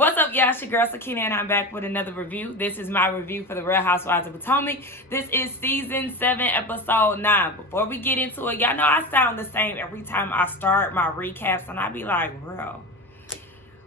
What's up, y'all? It's your girl Sakina, and I'm back with another review. This is my review for the Real Housewives of Potomac. This is season 7, episode 9. Before we get into it, y'all know I sound the same every time I start my recaps, and I be like, bro,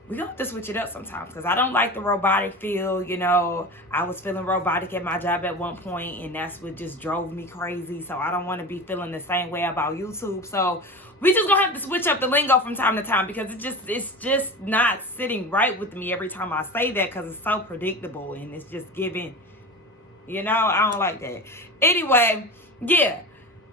we gonna have to switch it up sometimes because I don't like the robotic feel. You know, I was feeling robotic at my job at one point, and that's what just drove me crazy. So I don't want to be feeling the same way about YouTube. So we just gonna have to switch up the lingo from time to time because it's just not sitting right with me every time I say that because it's so predictable and it's just giving, you know, I don't like that. Anyway, yeah.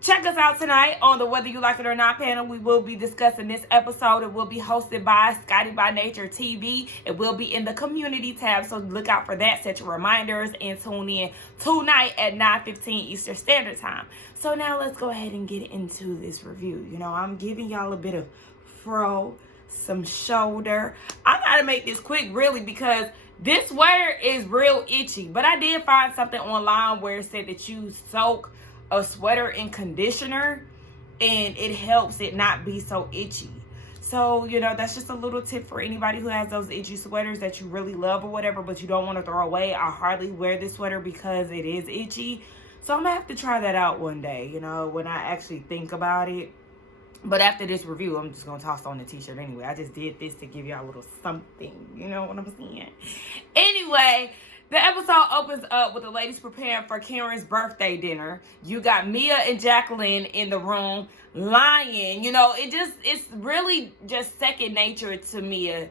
Check us out tonight on the Whether You Like It or Not panel. We will be discussing this episode. It will be hosted by Scotty by Nature TV. It will be in the community tab, so look out for that. Set your reminders and tune in tonight at 9:15 Eastern Standard Time. So now let's go ahead and get into this review. You know, I'm giving y'all a bit of fro, some shoulder. I gotta make this quick really because this sweater is real itchy. But I did find something online where it said that you soak a sweater in conditioner and it helps it not be so itchy. So, you know, that's just a little tip for anybody who has those itchy sweaters that you really love or whatever, but you don't want to throw away. I hardly wear this sweater because it is itchy. So I'm gonna have to try that out one day, you know, when I actually think about it. But after this review, I'm just gonna toss on the t-shirt anyway. I just did this to give y'all a little something, you know what I'm saying? Anyway, the episode opens up with the ladies preparing for Karen's birthday dinner. You got Mia and Jacqueline in the room lying. You know, it's really just second nature to Mia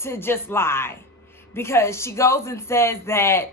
to just lie. Because she goes and says that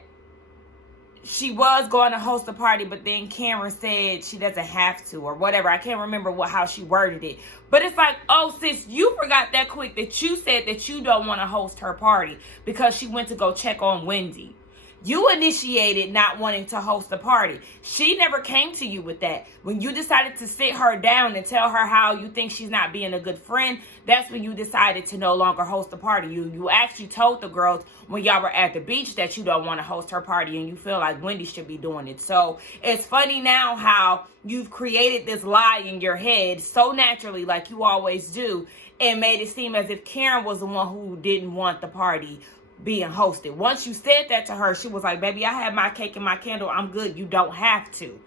she was going to host a party, but then Karen said she doesn't have to or whatever. I can't remember how she worded it. But it's like, oh, sis, you forgot that quick that you said that you don't want to host her party because she went to go check on Wendy. You initiated not wanting to host the party. She never came to you with that. When you decided to sit her down and tell her how you think she's not being a good friend, that's when you decided to no longer host the party. You actually told the girls when y'all were at the beach that you don't want to host her party and you feel like Wendy should be doing it. So it's funny now how you've created this lie in your head so naturally like you always do and made it seem as if Karen was the one who didn't want the party being hosted. Once you said that to her, she was like, baby, I have my cake and my candle. I'm good. You don't have to.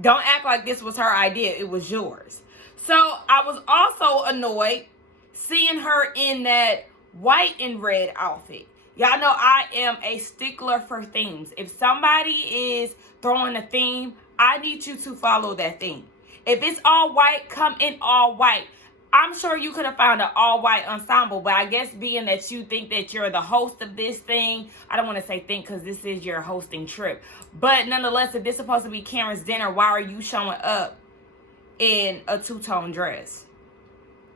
Don't act like this was her idea. It was yours. So I was also annoyed seeing her in that white and red outfit. Y'all know I am a stickler for themes. If somebody is throwing a theme, I need you to follow that theme. If it's all white, come in all white. I'm sure you could have found an all-white ensemble, but I guess being that you think that you're the host of this thing, I don't want to say think because this is your hosting trip. But nonetheless, if this is supposed to be Karen's dinner, why are you showing up in a two-tone dress?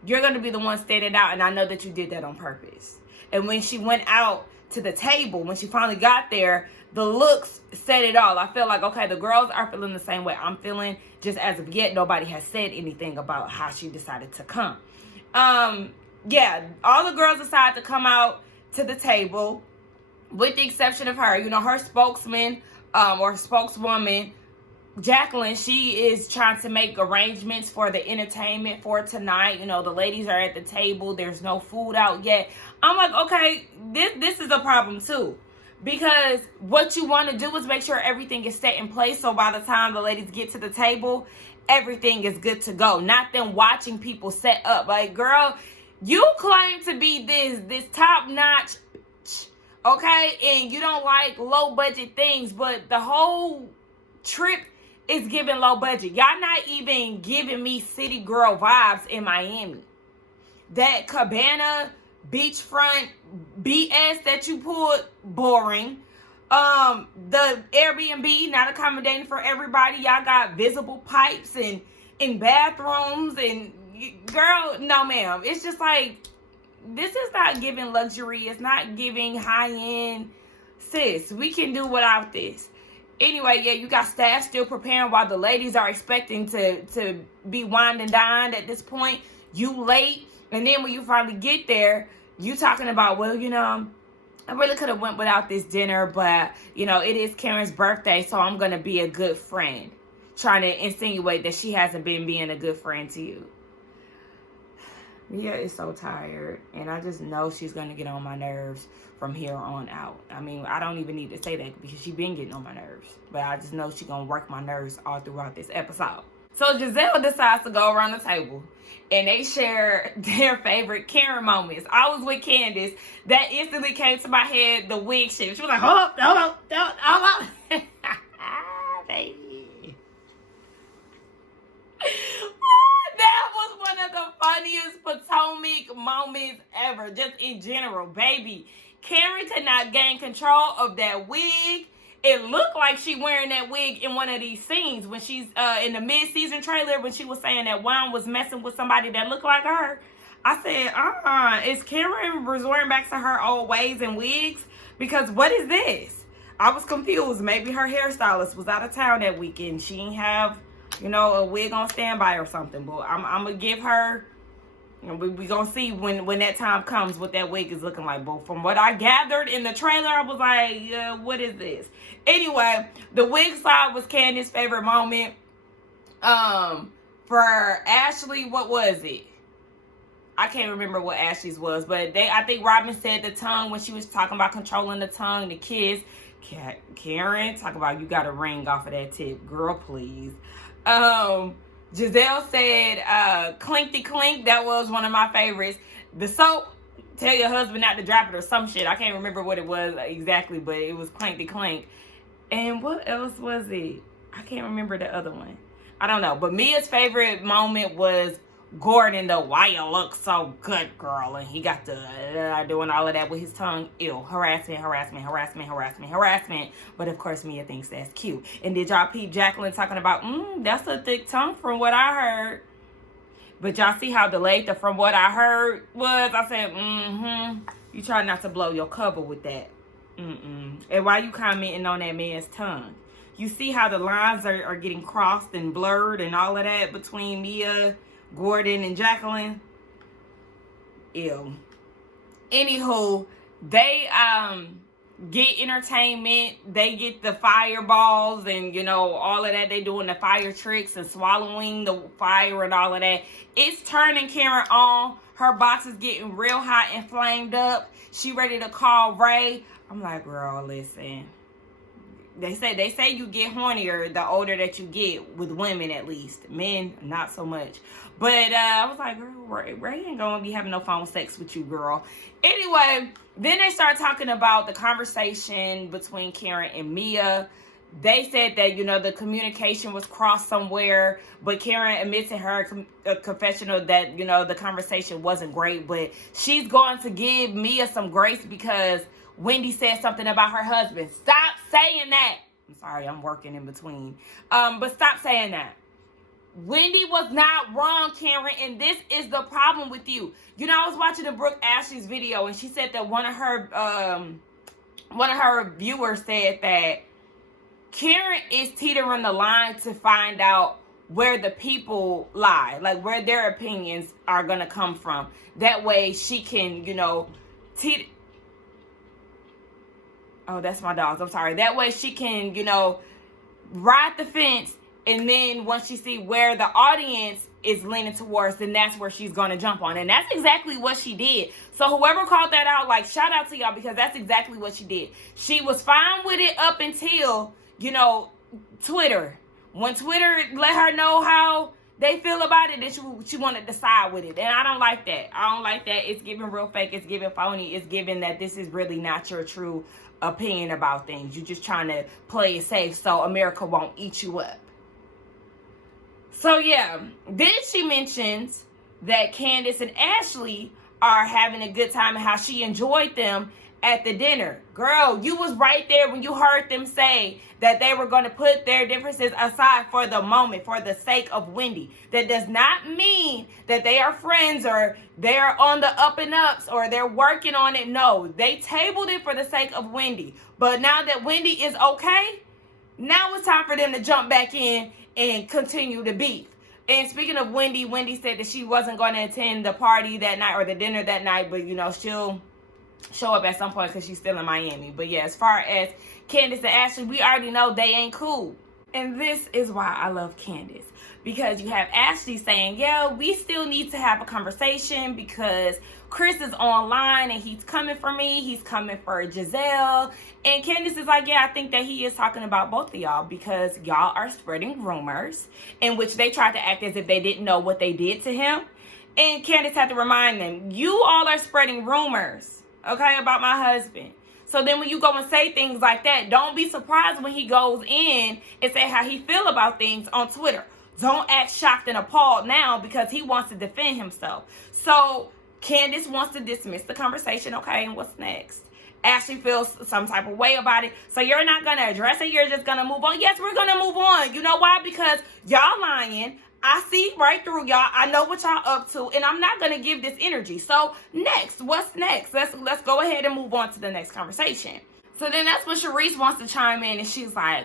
You're going to be the one standing out, and I know that you did that on purpose. And when she went out to the table, when she finally got there, the looks said it all. I feel like, okay, the girls are feeling the same way I'm feeling. Just as of yet, nobody has said anything about how she decided to come. Yeah, all the girls decided to come out to the table with the exception of her. You know, her spokesman or spokeswoman, Jacqueline, she is trying to make arrangements for the entertainment for tonight. You know, the ladies are at the table. There's no food out yet. I'm like, okay, this is a problem too. Because what you want to do is make sure everything is set in place. So by the time the ladies get to the table, everything is good to go. Not them watching people set up. Like, girl, you claim to be this top-notch, okay? And you don't like low-budget things. But the whole trip is giving low budget. Y'all not even giving me city girl vibes in Miami. That cabana beachfront BS that you pulled, boring. The Airbnb not accommodating for everybody. Y'all got visible pipes and in bathrooms and girl, no ma'am. It's just like, this is not giving luxury. It's not giving high-end. Sis, we can do without this. Anyway, yeah, you got staff still preparing while the ladies are expecting to be wined and dined at this point. You late. And then when you finally get there, you talking about, well, you know, I really could have went without this dinner, but, you know, it is Karen's birthday, so I'm going to be a good friend. Trying to insinuate that she hasn't been being a good friend to you. Mia is so tired, and I just know she's going to get on my nerves from here on out. I mean, I don't even need to say that because she's been getting on my nerves. But I just know she's going to work my nerves all throughout this episode. So Giselle decides to go around the table, and they share their favorite Karen moments. I was with Candiace. That instantly came to my head, the wig shit. She was like, hold up. Baby. That was one of the funniest Potomac moments ever, just in general, baby. Karen could not gain control of that wig. It looked like she wearing that wig in one of these scenes when she's in the mid-season trailer when she was saying that Juan was messing with somebody that looked like her. I said, is Karen resorting back to her old ways and wigs? Because what is this? I was confused. Maybe her hairstylist was out of town that weekend. She didn't have, a wig on standby or something. But I'm going to give her, we going to see when that time comes what that wig is looking like. But from what I gathered in the trailer, I was like, yeah, what is this? Anyway, the wig side was Candiace's favorite moment. For Ashley, what was it? I can't remember what Ashley's was, but I think Robin said the tongue when she was talking about controlling the tongue, the kiss. Karen, talk about you got a ring off of that tip. Girl, please. Giselle said clinky clink. That was one of my favorites. The soap, tell your husband not to drop it or some shit. I can't remember what it was exactly, but it was clinky clink. And what else was it? I can't remember the other one. I don't know. But Mia's favorite moment was Gordon, the why you look so good, girl. And he got the doing all of that with his tongue. Ew. Harassment. But of course, Mia thinks that's cute. And did y'all peep Jacqueline talking about, that's a thick tongue from what I heard. But y'all see how delayed the from what I heard was? I said, You try not to blow your cover with that. And why you commenting on that man's tongue? You see how the lines are getting crossed and blurred and all of that between Mia, Gordon, and Jacqueline? Ew. Anywho, they get entertainment. They get the fireballs and, all of that. They doing the fire tricks and swallowing the fire and all of that. It's turning Karen on. Her box is getting real hot and flamed up. She ready to call Ray. I'm like, girl, listen. They say you get hornier the older that you get, with women at least. Men, not so much. But I was like, girl, Ray ain't gonna be having no phone sex with you, girl. Anyway, then they start talking about the conversation between Karen and Mia. They said that, the communication was crossed somewhere, but Karen admits in her confessional that, the conversation wasn't great, but she's going to give Mia some grace because Wendy said something about her husband. Stop saying that. I'm sorry, I'm working in between. But stop saying that. Wendy was not wrong, Karen, and this is the problem with you. I was watching the Brooke Ashley's video, and she said that one of her viewers said that Karen is teetering the line to find out where the people lie, like where their opinions are gonna come from. That way she can, Oh, that's my dogs. I'm sorry. That way she can, ride the fence. And then once she see where the audience is leaning towards, then that's where she's going to jump on. And that's exactly what she did. So whoever called that out, shout out to y'all, because that's exactly what she did. She was fine with it up until, Twitter. When Twitter let her know how they feel about it, then she wanted to side with it. And I don't like that. I don't like that. It's giving real fake. It's giving phony. It's giving that this is really not your true opinion about things. You're just trying to play it safe so America won't eat you up. So yeah, then she mentions that Candiace and Ashley are having a good time and how she enjoyed them at the dinner. Girl, you was right there when you heard them say that they were going to put their differences aside for the moment, for the sake of Wendy. That does not mean that they are friends or they're on the up and ups or they're working on it. No, they tabled it for the sake of Wendy. But now that Wendy is okay, now it's time for them to jump back in and continue the beef. And speaking of Wendy, Wendy said that she wasn't going to attend the party that night or the dinner that night, but she'll show up at some point because she's still in Miami. But yeah, as far as Candiace and Ashley, we already know they ain't cool. And this is why I love Candiace. Because you have Ashley saying, yeah, we still need to have a conversation because Chris is online and he's coming for me. He's coming for Giselle. And Candiace is like, yeah, I think that he is talking about both of y'all because y'all are spreading rumors in which they tried to act as if they didn't know what they did to him. And Candiace had to remind them, you all are spreading rumors, okay, about my husband. So then when you go and say things like that, don't be surprised when he goes in and say how he feel about things on Twitter. Don't act shocked and appalled now because he wants to defend himself. So Candiace wants to dismiss the conversation, okay, and what's next? Ashley feels some type of way about it. So you're not going to address it. You're just going to move on. Yes, we're going to move on. You know why? Because y'all lying. I see right through y'all. I know what y'all up to, and I'm not going to give this energy. So next, what's next? Let's go ahead and move on to the next conversation. So then that's when Sharice wants to chime in, and she's like,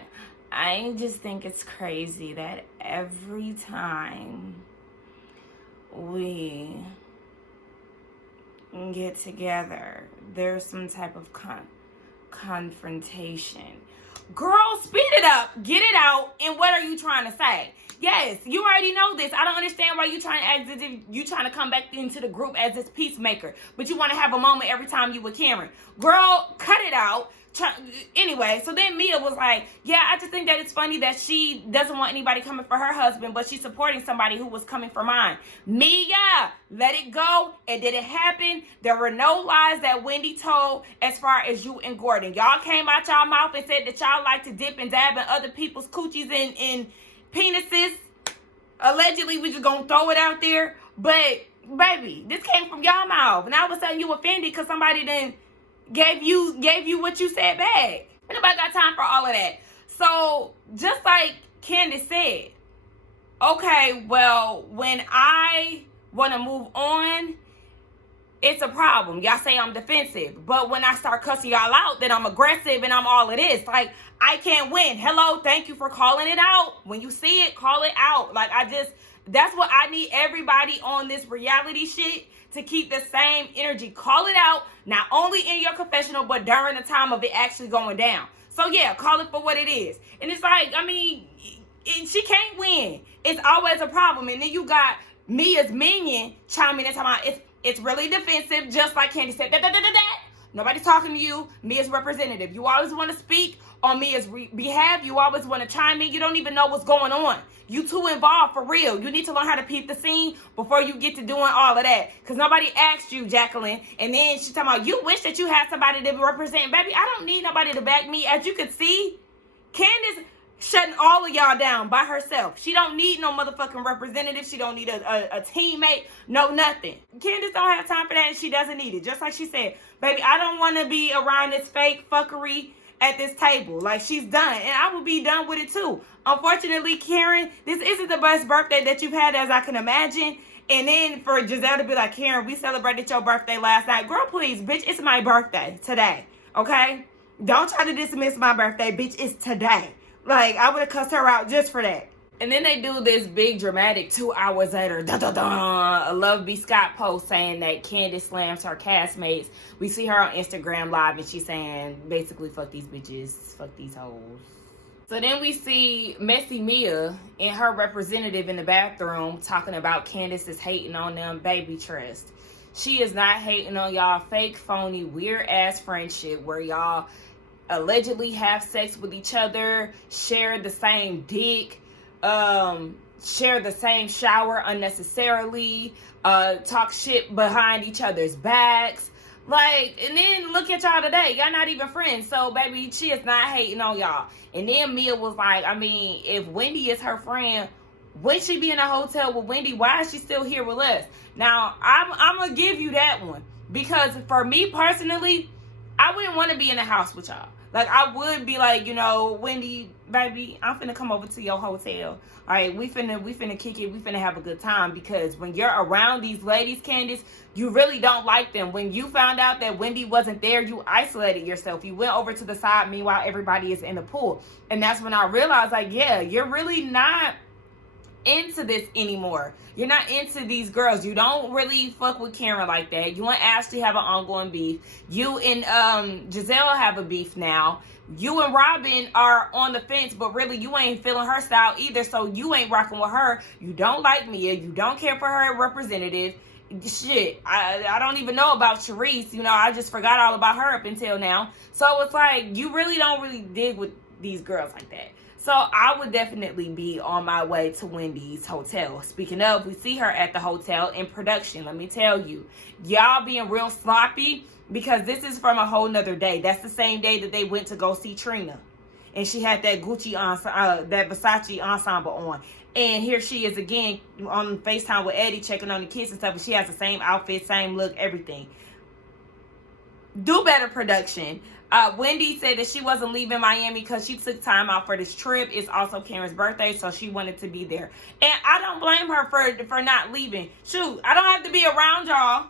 I just think it's crazy that every time we get together, there's some type of confrontation. Girl, speed it up, get it out, and what are you trying to say? Yes, you already know this. I don't understand why you trying to act as if you trying to come back into the group as this peacemaker, but you want to have a moment every time you with Karen. Girl, cut it out. Anyway, so then Mia was like, yeah, I just think that it's funny that she doesn't want anybody coming for her husband, but she's supporting somebody who was coming for mine. Mia, let it go. It didn't happen. There were no lies that Wendy told as far as you and Gordon. Y'all came out y'all mouth and said that y'all like to dip and dab in other people's coochies and penises. Allegedly, we just gonna throw it out there. But, baby, this came from y'all mouth. And all of a sudden you offended because somebody didn't gave you what you said back. Nobody got time for all of that. So just like Candiace said, okay, well, when I want to move on, it's a problem. Y'all say I'm defensive, but when I start cussing y'all out, then I'm aggressive and I'm all it is. Like, I can't win. Hello, thank you for calling it out. When you see it, call it out. Like, that's what I need everybody on this reality shit to keep the same energy. Call it out, not only in your confessional, but during the time of it actually going down. So yeah, call it for what it is. And it's like, I mean, she can't win. It's always a problem. And then you got Mia's minion chiming in talking about it's really defensive, just like Candiace said. Nobody's talking to you. Mia's representative. You always want to speak on Mia's behalf. You always want to chime in. You don't even know what's going on. You too involved for real. You need to learn how to peep the scene before you get to doing all of that. Because nobody asked you, Jacqueline. And then she's talking about, you wish that you had somebody to represent. Baby, I don't need nobody to back me. As you can see, Candiace shutting all of y'all down by herself. She don't need no motherfucking representative. She don't need a teammate. No, nothing. Candiace don't have time for that, and she doesn't need it. Just like she said, baby, I don't want to be around this fake fuckery at this table. Like, she's done, and I will be done with it too. Unfortunately, Karen, this isn't the best birthday that you've had as I can imagine. And then for Giselle to be like, Karen, we celebrated your birthday last night. Girl, please, bitch, it's my birthday today, okay? Don't try to dismiss my birthday, bitch. It's today. Like, I would have cussed her out just for that. And then they do this big dramatic 2 hours later, a Love B. Scott post saying that Candiace slams her castmates. We see her on Instagram Live and she's saying, basically, fuck these bitches, fuck these hoes. So then we see Messy Mia and her representative in the bathroom talking about Candiace is hating on them. Baby, trust. She is not hating on y'all fake, phony, weird-ass friendship where y'all allegedly have sex with each other, share the same dick, share the same shower unnecessarily, talk shit behind each other's backs. Like, and then look at y'all today. Y'all not even friends. So, baby, she is not hating on y'all. And then Mia was like, I mean, if Wendy is her friend, would she be in a hotel with Wendy? Why is she still here with us? Now, I'm going to give you that one. Because for me personally, I wouldn't want to be in the house with y'all. Like, I would be like, you know, Wendy, baby, I'm finna come over to your hotel. All right, we finna kick it. We finna have a good time. Because when you're around these ladies, Candiace, you really don't like them. When you found out that Wendy wasn't there, you isolated yourself. You went over to the side. Meanwhile, everybody is in the pool. And that's when I realized, like, yeah, you're really not into this anymore. You're not into these girls. You don't really fuck with Karen like that. You and Ashley have an ongoing beef. You and Giselle have a beef now. You and Robin are on the fence, but really you ain't feeling her style either, so you ain't rocking with her. You don't like Mia. You don't care for her representative. Shit, I don't even know about Sharice. You know, I just forgot all about her up until now. So it's like, you really don't really dig with these girls like that. So I would definitely be on my way to Wendy's hotel. Speaking of, we see her at the hotel in production. Let me tell you, y'all being real sloppy, because this is from a whole nother day. That's the same day that they went to go see Trina. And she had that Gucci, that Versace ensemble on. And here she is again on FaceTime with Eddie, checking on the kids and stuff. And she has the same outfit, same look, everything. Do better, production. Wendy said that she wasn't leaving Miami because she took time out for this trip. It's also Karen's birthday, so she wanted to be there. And I don't blame her for not leaving. Shoot, I don't have to be around y'all,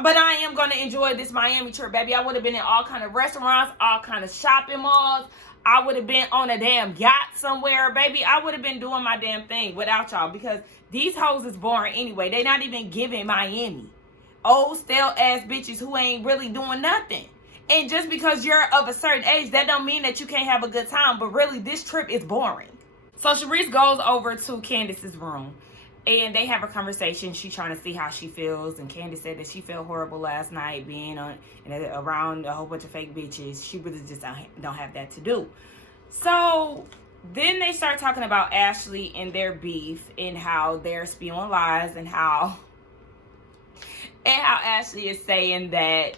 but I am going to enjoy this Miami trip, baby. I would have been in all kind of restaurants, all kind of shopping malls. I would have been on a damn yacht somewhere, baby. I would have been doing my damn thing without y'all, because these hoes is boring anyway. They not even giving Miami. Old, stale ass bitches who ain't really doing nothing. And just because you're of a certain age, that don't mean that you can't have a good time. But really, this trip is boring. So Sharice goes over to Candiace's room, and they have a conversation. She's trying to see how she feels. And Candiace said that she felt horrible last night being around a whole bunch of fake bitches. She really just don't have that to do. So then they start talking about Ashley and their beef and how they're spewing lies and how Ashley is saying that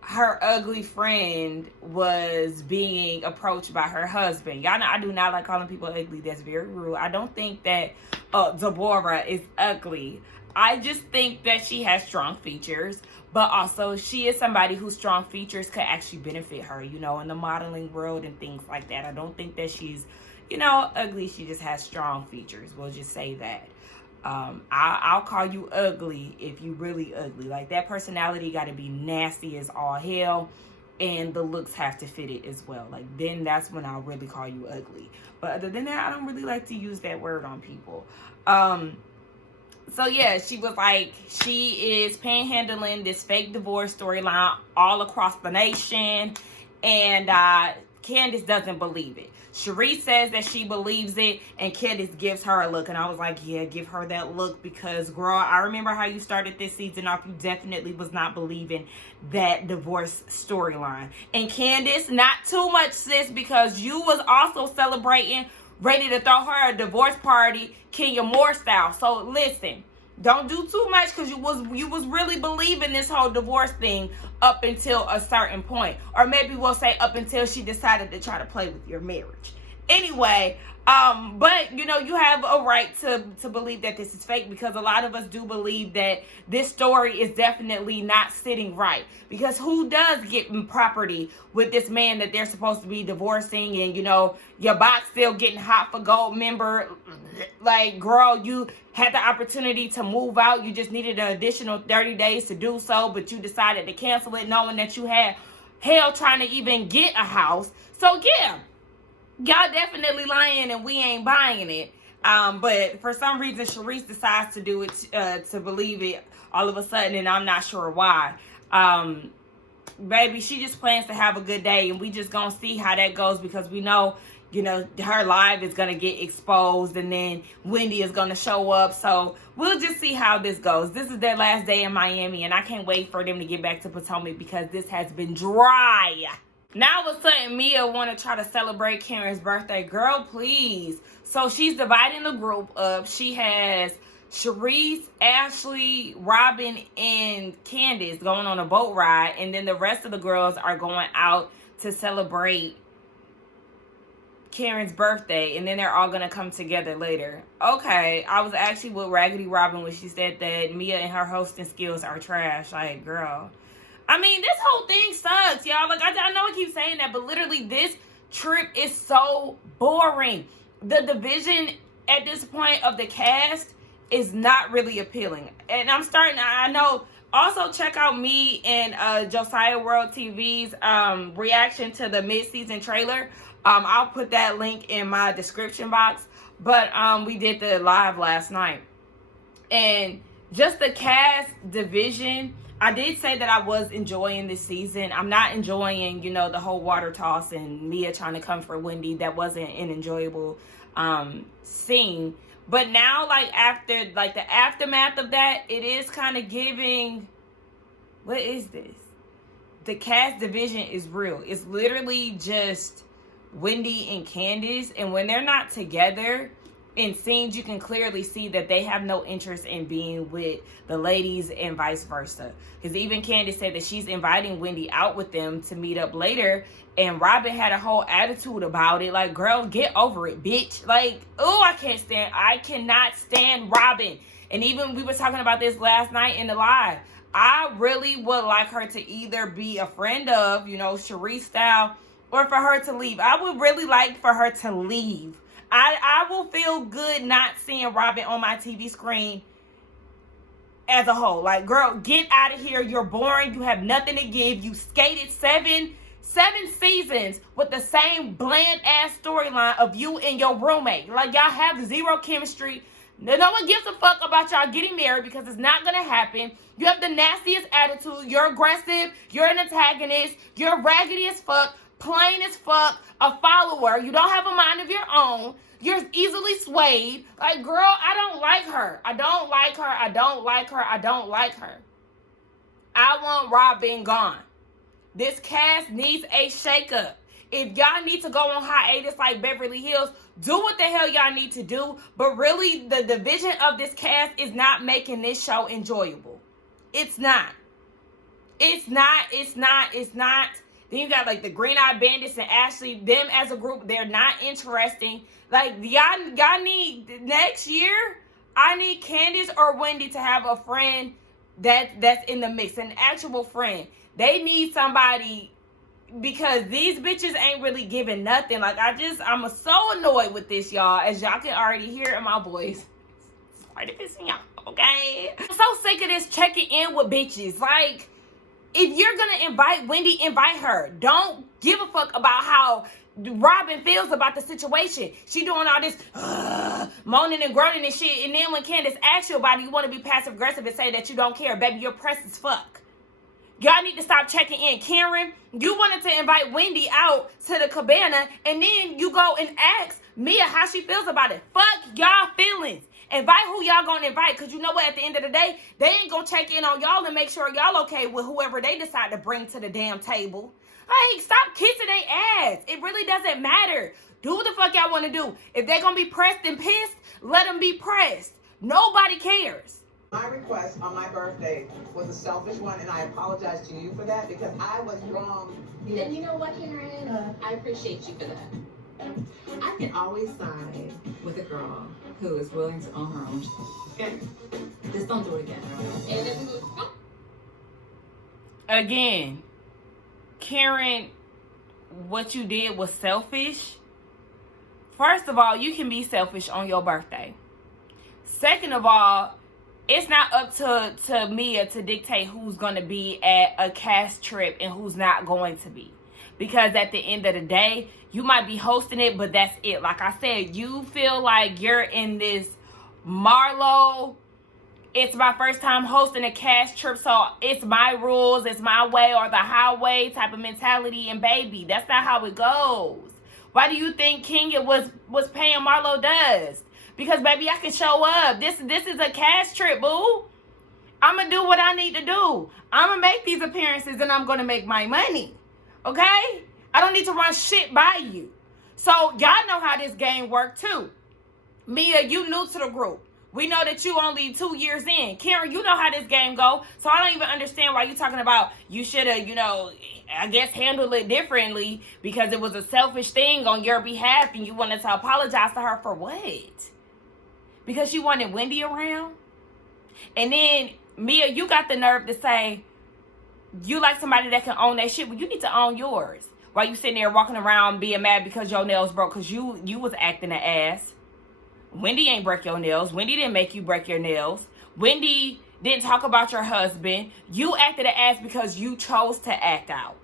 her ugly friend was being approached by her husband. Y'all know I do not like calling people ugly. That's very rude. I don't think that Deborah is ugly. I just think that she has strong features, but also she is somebody whose strong features could actually benefit her, you know, in the modeling world and things like that. I don't think that she's, you know, ugly. She just has strong features. We'll just say that. I'll call you ugly if you really ugly. Like, that personality got to be nasty as all hell, and the looks have to fit it as well. Like, then that's when I'll really call you ugly. But other than that, I don't really like to use that word on people. So yeah, she was like, she is panhandling this fake divorce storyline all across the nation, and Candiace doesn't believe it. Sheree says that she believes it, and Candiace gives her a look. And I was like, yeah, give her that look, because, girl, I remember how you started this season off. You definitely was not believing that divorce storyline. And Candiace, not too much, sis, because you was also celebrating, ready to throw her a divorce party, Kenya Moore style. So listen, don't do too much, because you was really believing this whole divorce thing up until a certain point. Or maybe we'll say up until she decided to try to play with your marriage. Anyway, but, you know, you have a right to believe that this is fake, because a lot of us do believe that this story is definitely not sitting right. Because who does get property with this man that they're supposed to be divorcing, and, you know, your box still getting hot for gold member? Like, girl, you had the opportunity to move out. You just needed an additional 30 days to do so, but you decided to cancel it knowing that you had hell trying to even get a house. So, yeah. Y'all definitely lying, and we ain't buying it. But for some reason, Sharice decides to do it, to believe it all of a sudden, and I'm not sure why. Baby, she just plans to have a good day, and we just gonna see how that goes, because we know, you know, her live is gonna get exposed, and then Wendy is gonna show up. So we'll just see how this goes. This is their last day in Miami, and I can't wait for them to get back to Potomac, because this has been dry. Now all of a sudden, Mia want to try to celebrate Karen's birthday. Girl, please. So she's dividing the group up. She has Sharice, Ashley, Robin, and Candiace going on a boat ride. And then the rest of the girls are going out to celebrate Karen's birthday. And then they're all going to come together later. Okay, I was actually with Raggedy Robin when she said that Mia and her hosting skills are trash. Like, girl. I mean, this whole thing sucks, y'all. Like, I know I keep saying that, but literally this trip is so boring. The division at this point of the cast is not really appealing. And I know, also check out me and Josiah World TV's reaction to the mid-season trailer. I'll put that link in my description box. But we did the live last night. And just the cast division, I did say that I was enjoying this season. I'm not enjoying, the whole water toss and Mia trying to come for Wendy. That wasn't an enjoyable scene. But now, after the aftermath of that, it is kind of giving, what is this? The cast division is real. It's literally just Wendy and Candiace. And when they're not together in scenes, you can clearly see that they have no interest in being with the ladies and vice versa. Because even Candiace said that she's inviting Wendy out with them to meet up later. And Robin had a whole attitude about it. Like, girl, get over it, bitch. Like, oh, I cannot stand Robin. And even we were talking about this last night in the live. I really would like her to either be a friend of, Sheree style, or for her to leave. I would really like for her to leave. I will feel good not seeing Robin on my TV screen as a whole. Like, girl, get out of here. You're boring. You have nothing to give. You skated seven seasons with the same bland ass storyline of you and your roommate. Like, y'all have zero chemistry. No one gives a fuck about y'all getting married because it's not gonna happen. You have the nastiest attitude. You're aggressive. You're an antagonist. You're raggedy as fuck. Plain as fuck. A follower. You don't have a mind of your own. You're easily swayed. Like, girl, I don't like her. I don't like her. I don't like her. I don't like her. I want Robin gone. This cast needs a shakeup. If y'all need to go on hiatus like Beverly Hills, do what the hell y'all need to do. But really, the division of this cast is not making this show enjoyable. It's not. It's not. Then you got the Green Eyed Bandits and Ashley. Them as a group, they're not interesting. Like, y'all need, next year, I need Candiace or Wendy to have a friend that's in the mix, an actual friend. They need somebody, because these bitches ain't really giving nothing. Like, I'm so annoyed with this, y'all. As y'all can already hear in my voice. It's quite pissing y'all, okay? I'm so sick of this checking in with bitches. Like, if you're gonna invite Wendy, invite her. Don't give a fuck about how Robin feels about the situation. She doing all this moaning and groaning and shit. And then when Candiace asks you about it, you want to be passive aggressive and say that you don't care. Baby, you're pressed as fuck. Y'all need to stop checking in. Karen, you wanted to invite Wendy out to the cabana, and then you go and ask Mia how she feels about it. Fuck y'all feelings. Invite who y'all gonna invite, because you know what? At the end of the day, they ain't gonna check in on y'all and make sure y'all okay with whoever they decide to bring to the damn table. Like, stop kissing their ass. It really doesn't matter. Do what the fuck y'all want to do. If they're gonna be pressed and pissed, let them be pressed. Nobody cares. My request on my birthday was a selfish one, and I apologize to you for that because I was wrong. Then you know what, Karen? I appreciate you for that. I can always side with a girl who is willing to own her own shit. Just don't do it again. And then again, Karen, what you did was selfish. First of all, you can be selfish on your birthday. Second of all, it's not up to Mia to dictate who's going to be at a cast trip and who's not going to be. Because at the end of the day, you might be hosting it, but that's it. Like I said, you feel like you're in this Marlo, it's my first time hosting a cast trip, so it's my rules, it's my way, or the highway type of mentality. And baby, that's not how it goes. Why do you think Kenya was paying Marlo dust? Because baby, I can show up. This is a cast trip, boo. I'm gonna do what I need to do. I'm gonna make these appearances and I'm gonna make my money. Okay? I don't need to run shit by you. So y'all know how this game worked too. Mia, you new to the group. We know that you only 2 years in. Karen, you know how this game go. So I don't even understand why you talking about you should have, I guess handled it differently because it was a selfish thing on your behalf and you wanted to apologize to her for what? Because you wanted Wendy around? And then, Mia, you got the nerve to say you like somebody that can own that shit. Well, you need to own yours. While you sitting there walking around being mad because your nails broke because you was acting an ass. Wendy ain't break your nails. Wendy didn't make you break your nails. Wendy didn't talk about your husband. You acted an ass because you chose to act out.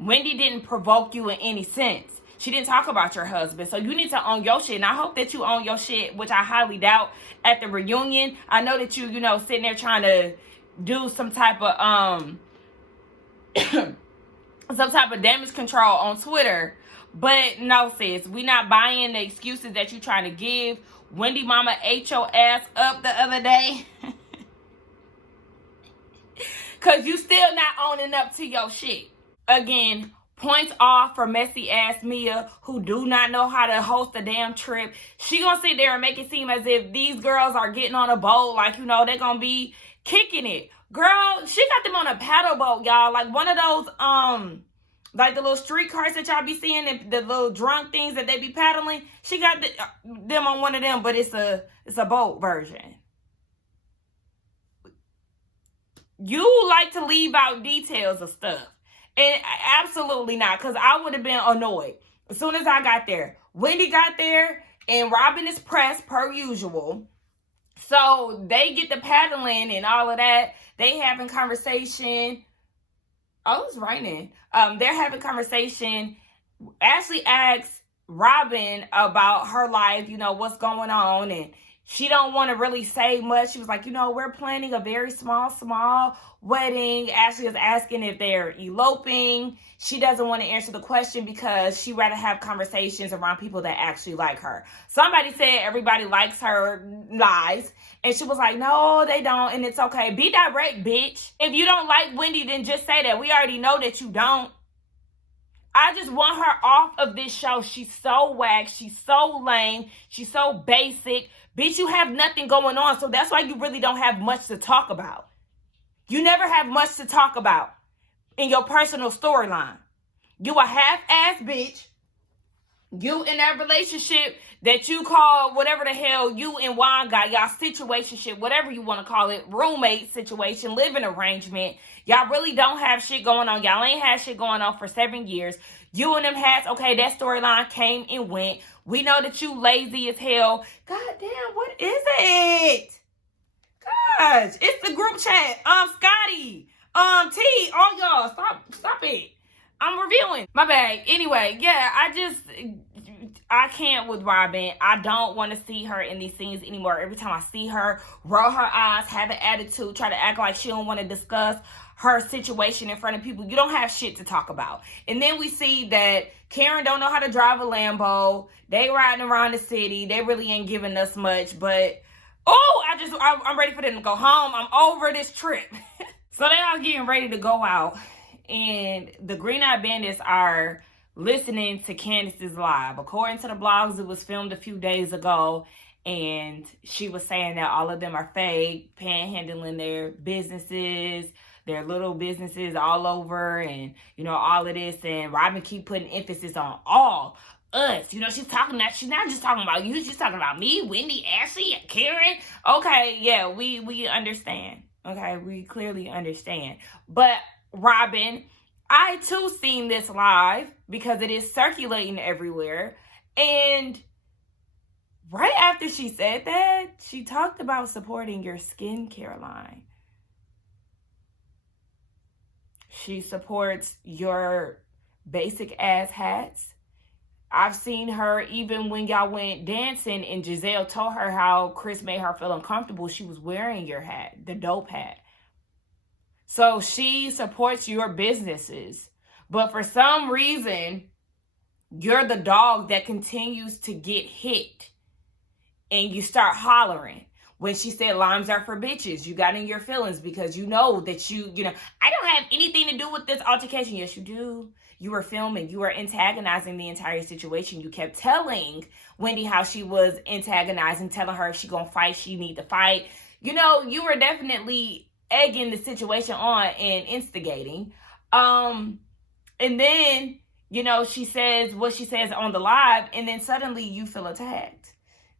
Wendy didn't provoke you in any sense. She didn't talk about your husband. So you need to own your shit. And I hope that you own your shit, which I highly doubt at the reunion. I know that you know, sitting there trying to do some type of damage control on Twitter. But no, sis, we not buying the excuses that you trying to give. Wendy mama ate your ass up the other day. Because you still not owning up to your shit. Again, points off for messy ass Mia, who do not know how to host a damn trip. She gonna sit there and make it seem as if these girls are getting on a boat, like, you know, they're gonna be kicking it. Girl, she got them on a paddle boat, y'all. Like one of those, like the little street cars that y'all be seeing, and the little drunk things that they be paddling. She got them on one of them, but it's a boat version. You like to leave out details of stuff. And absolutely not, because I would have been annoyed. As soon as I got there, Wendy got there, and Robin is pressed per usual. So they get the paddling and all of that. They having conversation. Oh, it's raining. They're having conversation. Ashley asks Robin about her life, you know, what's going on, and she don't want to really say much. She was like, you know, we're planning a very small wedding. Ashley is asking if they're eloping. She doesn't want to answer the question because she'd rather have conversations around people that actually like her. Somebody said everybody likes her, lies. And she was like, no, they don't. And it's okay. Be direct, bitch. If you don't like Wendy, then just say that. We already know that you don't. I just want her off of this show. She's so whack. She's so lame. She's so basic. Bitch, you have nothing going on. So that's why you really don't have much to talk about. You never have much to talk about in your personal storyline. You a half-ass bitch. You in that relationship that you call whatever the hell you and Juan got, y'all situationship, whatever you want to call it, roommate situation, living arrangement. Y'all really don't have shit going on. Y'all ain't had shit going on for 7 years. You and them hats, okay, that storyline came and went. We know that you lazy as hell. God damn, what is it? Gosh, it's the group chat. Scotty, T, all y'all, stop it. I'm reviewing. My bad. Anyway, yeah, I can't with Robin. I don't want to see her in these scenes anymore. Every time I see her, roll her eyes, have an attitude, try to act like she don't want to discuss her situation in front of people. You don't have shit to talk about. And then we see that Karen don't know how to drive a Lambo. They riding around the city. They really ain't giving us much. But, I'm ready for them to go home. I'm over this trip. So they all getting ready to go out. And the Green Eyed Bandits are listening to Candiace's live. According to the blogs, it was filmed a few days ago. And she was saying that all of them are fake, panhandling their businesses, their little businesses all over, and, you know, all of this. And Robin keep putting emphasis on all us. You know, she's not just talking about you. She's talking about me, Wendy, Ashley, Karen. Okay, yeah, we understand. Okay, we clearly understand. But Robin, I too seen this live because it is circulating everywhere. And right after she said that, she talked about supporting your skincare line. She supports your basic ass hats. I've seen her even when y'all went dancing and Giselle told her how Chris made her feel uncomfortable. She was wearing your hat, the dope hat. So she supports your businesses. But for some reason, you're the dog that continues to get hit. And you start hollering. When she said limes are for bitches, you got in your feelings because you know that you know, I don't have anything to do with this altercation. Yes, you do. You were filming. You were antagonizing the entire situation. You kept telling Wendy how she was antagonizing, telling her if she gonna fight, she need to fight. You know, you were definitely egging the situation on and instigating. And then, you know, she says what she says on the live, and then suddenly you feel attacked.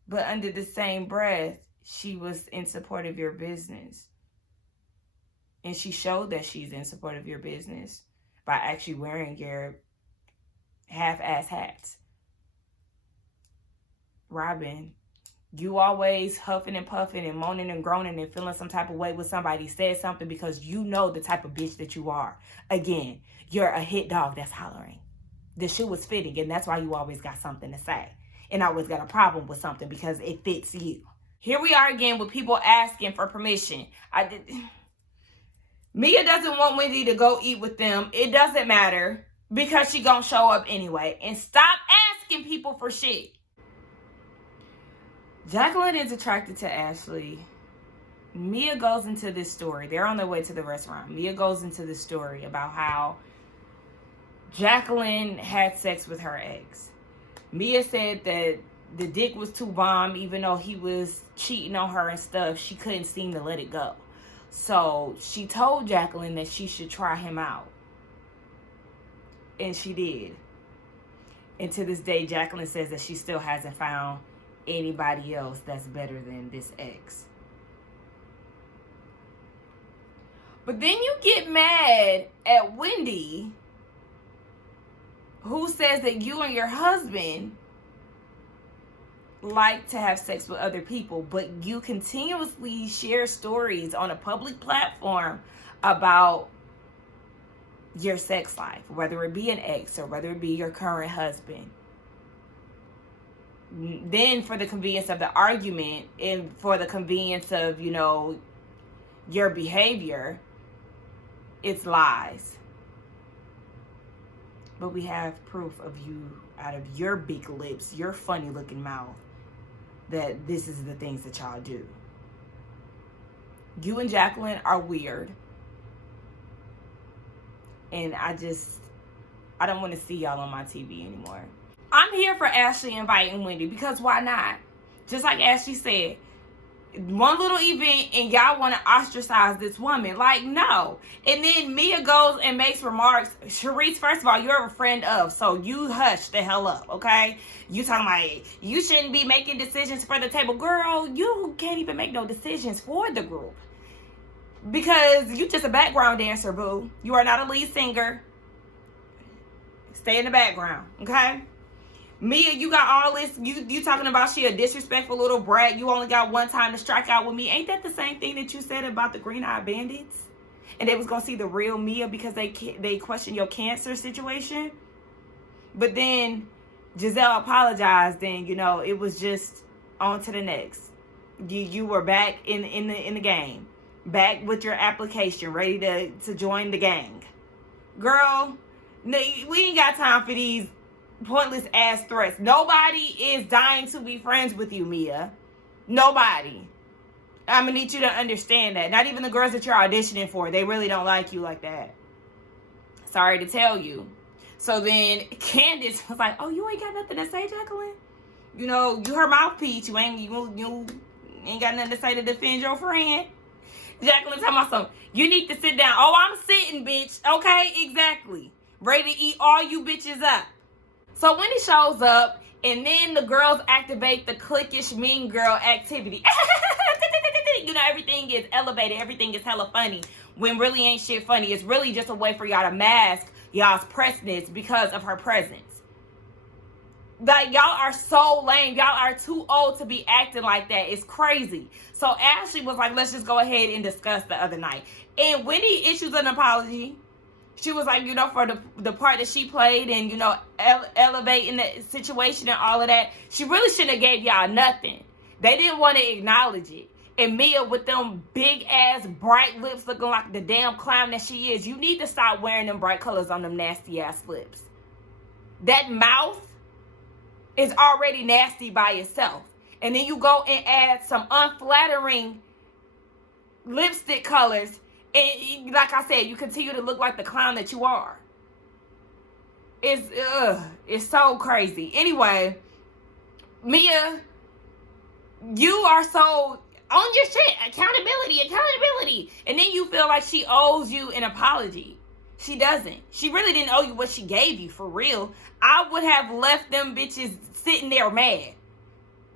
But under the same breath, she was in support of your business. And she showed that she's in support of your business by actually wearing your half-ass hats. Robin, you always huffing and puffing and moaning and groaning and feeling some type of way when somebody says something because you know the type of bitch that you are. Again, you're a hit dog that's hollering. the shoe was fitting, and that's why you always got something to say and always got a problem with something because it fits you. Here we are again with people asking for permission. Mia doesn't want Wendy to go eat with them. It doesn't matter because she gonna show up anyway. And stop asking people for shit. Jacqueline is attracted to Ashley. Mia goes into this story. They're on their way to the restaurant. Mia goes into this story about how Jacqueline had sex with her ex. Mia said that the dick was too bomb, even though he was cheating on her and stuff. She couldn't seem to let it go. So she told Jacqueline that she should try him out. And she did. And to this day, Jacqueline says that she still hasn't found anybody else that's better than this ex. But then you get mad at Wendy, who says that you and your husband like to have sex with other people, but you continuously share stories on a public platform about your sex life, whether it be an ex or whether it be your current husband. Then for the convenience of the argument and for the convenience of, you know, your behavior, it's lies. But we have proof of you, out of your big lips, your funny looking mouth, that this is the things that y'all do. You and Jacqueline are weird. And I don't want to see y'all on my TV anymore. I'm here for Ashley inviting Wendy because why not? Just like Ashley said, one little event and y'all want to ostracize this woman. Like, no. And then Mia goes and makes remarks. Sharice, first of all, you're a friend of, so you hush the hell up, okay? You talking about you shouldn't be making decisions for the table. Girl, you can't even make no decisions for the group. Because you just a background dancer, boo. You are not a lead singer. Stay in the background, okay? Mia, you got all this, you talking about she a disrespectful little brat. You only got one time to strike out with me. Ain't that the same thing that you said about the green-eyed bandits? And they was going to see the real Mia because they questioned your cancer situation? But then Giselle apologized and, you know, it was just on to the next. You were back in the game. Back with your application, ready to join the gang. Girl, we ain't got time for these pointless ass threats. Nobody is dying to be friends with you, Mia. Nobody. I'm gonna need you to understand that. Not even the girls that you're auditioning for. They really don't like you like that. Sorry to tell you. So then Candiace was like, oh, you ain't got nothing to say, Jacqueline? You know, you her mouthpiece. You ain't got nothing to say to defend your friend. Jacqueline talking about something. You need to sit down. Oh, I'm sitting, bitch. Okay, exactly. Ready to eat all you bitches up. So Wendy shows up, and then the girls activate the cliquish mean girl activity. You know, everything is elevated. Everything is hella funny. When really ain't shit funny. It's really just a way for y'all to mask y'all's presence because of her presence. Like, y'all are so lame. Y'all are too old to be acting like that. It's crazy. So Ashley was like, let's just go ahead and discuss the other night. And Wendy issues an apology. She was like, you know, for the part that she played and, you know, elevating the situation and all of that. She really shouldn't have gave y'all nothing. They didn't want to acknowledge it. And Mia with them big ass bright lips looking like the damn clown that she is. You need to stop wearing them bright colors on them nasty ass lips. That mouth is already nasty by itself. And then you go and add some unflattering lipstick colors. And like I said, you continue to look like the clown that you are. It's so crazy. Anyway, Mia, you are so on your shit. Accountability. And then you feel like she owes you an apology. She doesn't. She really didn't owe you what she gave you, for real. I would have left them bitches sitting there mad.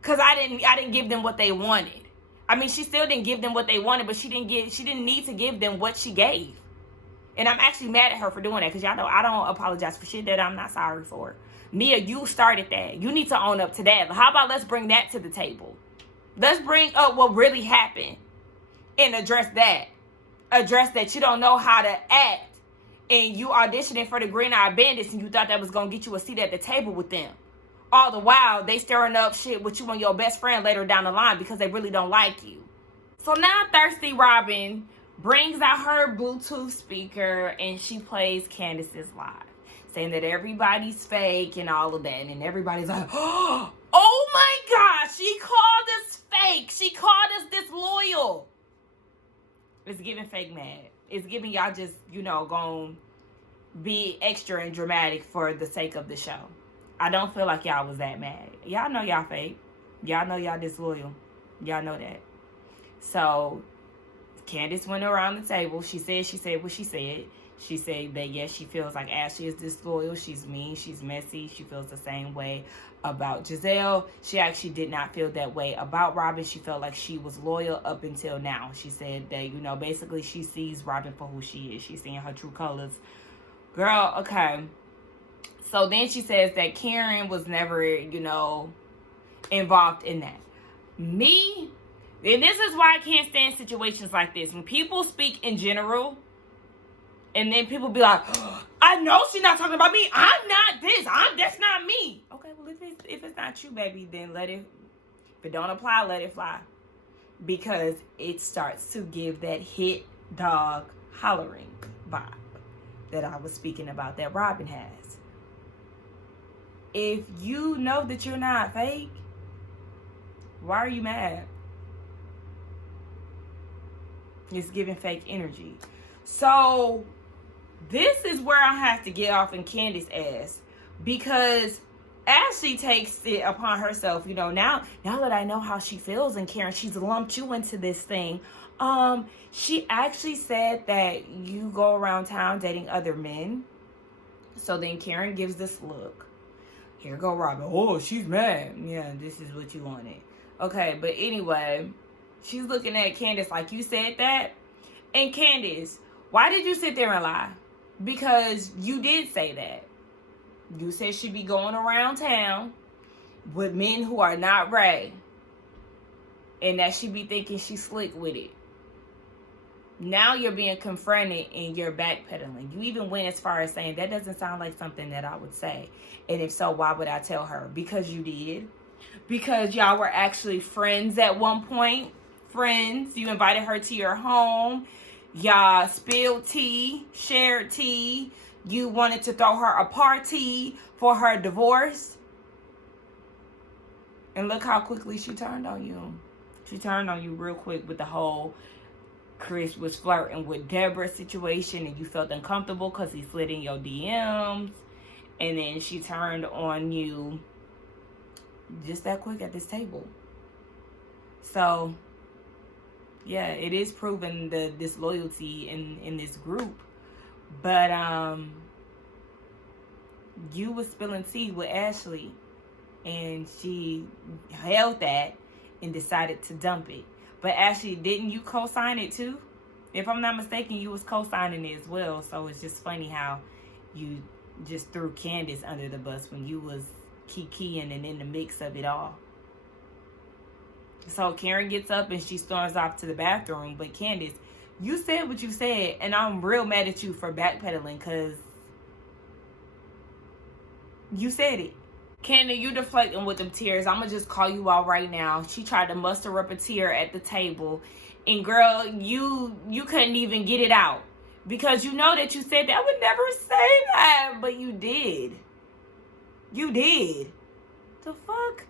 Because I didn't give them what they wanted. I mean, she still didn't give them what they wanted, but she didn't need to give them what she gave. And I'm actually mad at her for doing that, because y'all know I don't apologize for shit that I'm not sorry for. Mia, you started that. You need to own up to that. How about let's bring that to the table? Let's bring up what really happened and address that. Address that you don't know how to act and you auditioning for the Green Eyed Bandits and you thought that was going to get you a seat at the table with them. All the while, they stirring up shit with you and your best friend later down the line because they really don't like you. So now Thirsty Robin brings out her Bluetooth speaker and she plays Candiace's live, saying that everybody's fake and all of that. And everybody's like, oh my God, she called us fake. She called us disloyal. It's giving fake mad. It's giving y'all just, gonna be extra and dramatic for the sake of the show. I don't feel like y'all was that mad. Y'all know y'all fake. Y'all know y'all disloyal. Y'all know that. So, Candiace went around the table. She said what she said. She said that, yes, she feels like Ashley is disloyal. She's mean. She's messy. She feels the same way about Giselle. She actually did not feel that way about Robin. She felt like she was loyal up until now. She said that, basically she sees Robin for who she is. She's seeing her true colors. Girl, okay. So then she says that Karen was never, involved in that. Me, and this is why I can't stand situations like this. When people speak in general, and then people be like, oh, I know she's not talking about me. I'm not this. That's not me. Okay, well, if it's not you, baby, then let it. If it don't apply, let it fly. Because it starts to give that hit dog hollering vibe that I was speaking about that Robin has. If you know that you're not fake, why are you mad? It's giving fake energy. So this is where I have to get off in Candiace's ass, because Ashley takes it upon herself, now that I know how she feels, and Karen, she's lumped you into this thing. She actually said that you go around town dating other men. So then Karen gives this look. Here go Robin. Oh, she's mad. Yeah, this is what you wanted. Okay, but anyway, she's looking at Candiace like, you said that? And Candiace, why did you sit there and lie? Because you did say that. You said she'd be going around town with men who are not Ray. And that she'd be thinking she's slick with it. Now you're being confronted and you're backpedaling. You even went as far as saying, that doesn't sound like something that I would say. And if so, why would I tell her? Because you did. Because y'all were actually friends at one point. Friends. You invited her to your home. Y'all spilled tea, shared tea. You wanted to throw her a party for her divorce. And look how quickly she turned on you. She turned on you real quick with the whole Chris was flirting with Deborah situation, and you felt uncomfortable because he slid in your DMs. And then she turned on you just that quick at this table. So, yeah, it is proven the disloyalty in this group. But you was spilling tea with Ashley, and she held that and decided to dump it. But Ashley, didn't you co-sign it too? If I'm not mistaken, you was co-signing it as well. So it's just funny how you just threw Candiace under the bus when you was kikiing and in the mix of it all. So Karen gets up and she storms off to the bathroom. But Candiace, you said what you said, and I'm real mad at you for backpedaling because you said it. Candy, you deflecting with them tears. I'm going to just call you out right now. She tried to muster up a tear at the table. And girl, you couldn't even get it out. Because you know that you said that. I would never say that. But you did. You did. The fuck?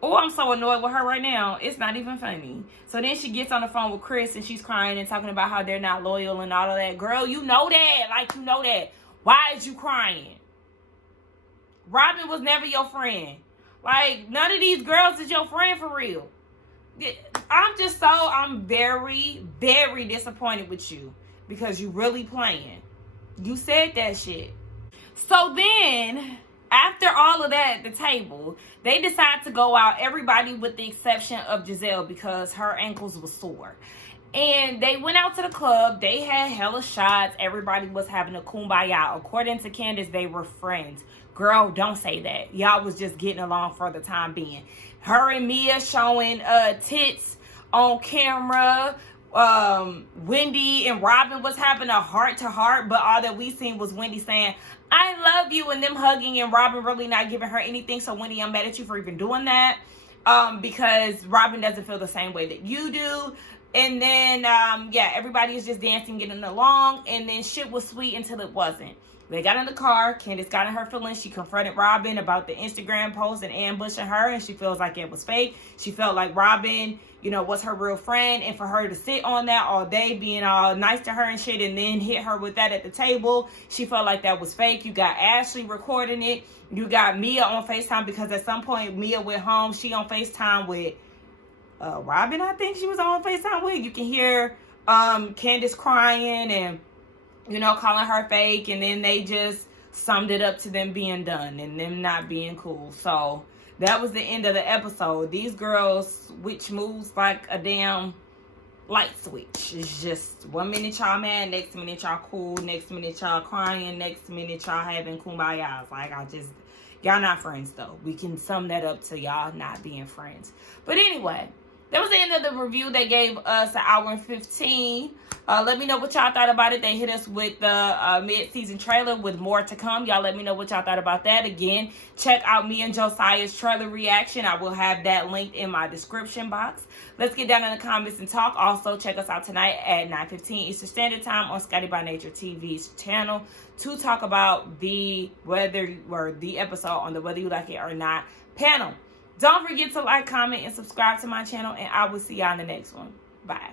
Oh, I'm so annoyed with her right now. It's not even funny. So then she gets on the phone with Chris and she's crying and talking about how they're not loyal and all of that. Girl, you know that. Like, you know that. Why is you crying? Robin was never your friend. Like, none of these girls is your friend for real. I'm very, very disappointed with you. Because you really playing. You said that shit. So then, after all of that at the table, they decide to go out, everybody with the exception of Giselle, because her ankles were sore. And they went out to the club. They had hella shots. Everybody was having a kumbaya. According to Candiace, they were friends. Girl, don't say that. Y'all was just getting along for the time being. Her and Mia showing tits on camera. Wendy and Robin was having a heart-to-heart, but all that we seen was Wendy saying, I love you, and them hugging, and Robin really not giving her anything. So Wendy, I'm mad at you for even doing that, because Robin doesn't feel the same way that you do. And then, everybody is just dancing, getting along, and then shit was sweet until it wasn't. They got in the car. Candiace got in her feelings. She confronted Robin about the Instagram post and ambushing her, and she feels like it was fake. She felt like Robin, was her real friend, and for her to sit on that all day, being all nice to her and shit, and then hit her with that at the table, she felt like that was fake. You got Ashley recording it. You got Mia on FaceTime, because at some point Mia went home. She on FaceTime with Robin, I think she was on FaceTime with. You can hear Candiace crying and calling her fake, and then they just summed it up to them being done and them not being cool. So that was the end of the episode. These girls switch moves like a damn light switch. It's just 1 minute y'all mad, next minute y'all cool, next minute y'all crying, next minute y'all having kumbayas. Like, y'all not friends though. We can sum that up to y'all not being friends. But anyway, that was the end of the review. They gave us 1 hour and 15. Let me know what y'all thought about it. They hit us with the mid-season trailer with more to come. Y'all let me know what y'all thought about that. Again, check out me and Josiah's trailer reaction. I will have that linked in my description box. Let's get down in the comments and talk. Also, check us out tonight at 9:15 Eastern Standard Time on Scotty by Nature TV's channel to talk about the episode on the Whether You Like It or Not panel. Don't forget to like, comment, and subscribe to my channel, and I will see y'all in the next one. Bye.